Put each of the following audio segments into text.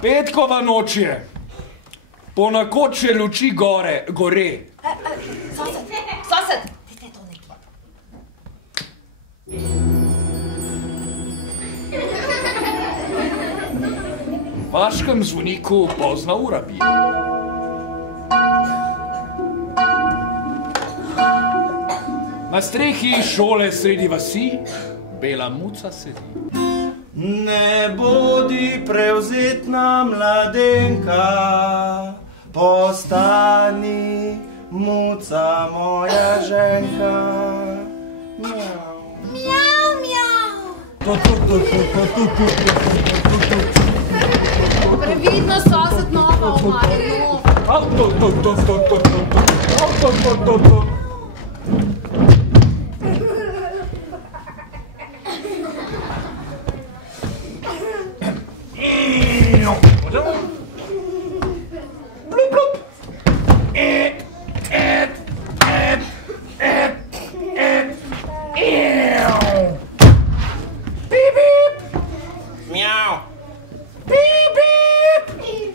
Petkova noč je. Ponekod še luči gore. Sosed! V vaškem zvoniku pozna ura bije. Na strehi šole sredi vasi bela muca sedi. Ne bodi prevzetna mladenka, postani muca moja ženka. Mjau. Mjau, mjau. Previdno, sosed, nova omarja.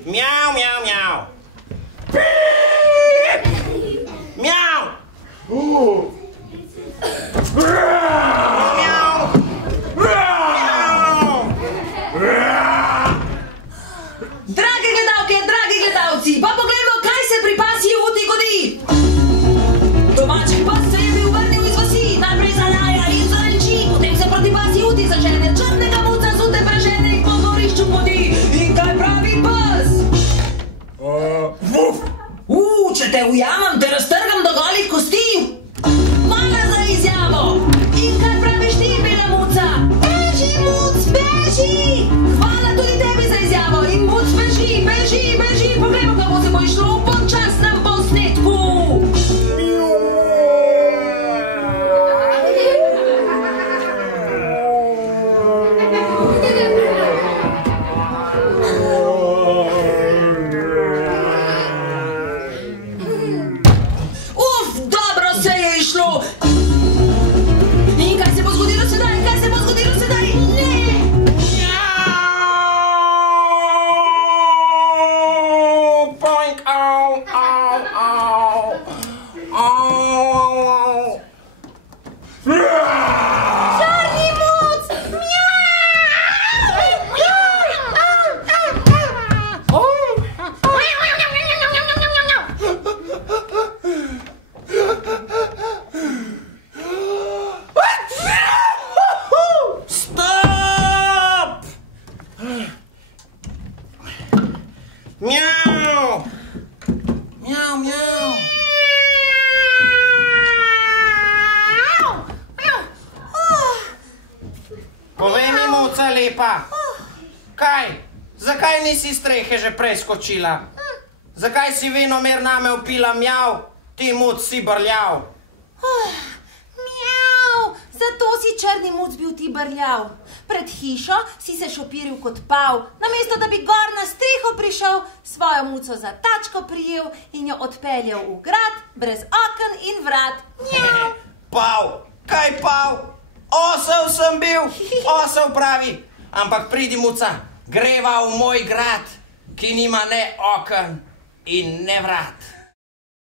Mjau, mjau, mjau. Mjau. Drage gledalke, dragi gledalci, pa poglejmo, kaj se pri pasji uti godi. Domači pas se je bil vrnil iz vasi, najprej zalaja in zarenči, potem se proti pasji uti zažene, črnega muca zute prežene in po dvorišču podi. In kaj pravi pas? Vuf. Če te ujamem, te raztrgam do golih kosti. Hvala za izjavo. In kaj praviš ti, bela muca? Beži, muc, beži. Hvala tudi tebi za izjavo. In muc, beži, beži, beži. Poglejmo, kako se bo išlo v počasnem posnetku. In kaj se bo zgodilo sedaj? Kaj se bo zgodilo sedaj? Ne! Poink, au, au, au. Au. Črni muc! Mjau! Mjau, mjau! Povej mi, muca lepa, kaj? Zakaj nisi strehe že prej skočila? Zakaj si venomer name vpila mjau, ti muc si brljav? Mjau! Zato si črni muc bil ti brljav. Pred hišo si se šopiril kot pav, namesto da bi gor na streho prišel, svojo muco za tačko prijel in jo odpeljal v grad, brez oken in vrat. Mjau! Pav! Kaj pav? Osel sem bil, osel pravi. Ampak pridi, muca, greva v moj grad, ki nima ne oken in ne vrat.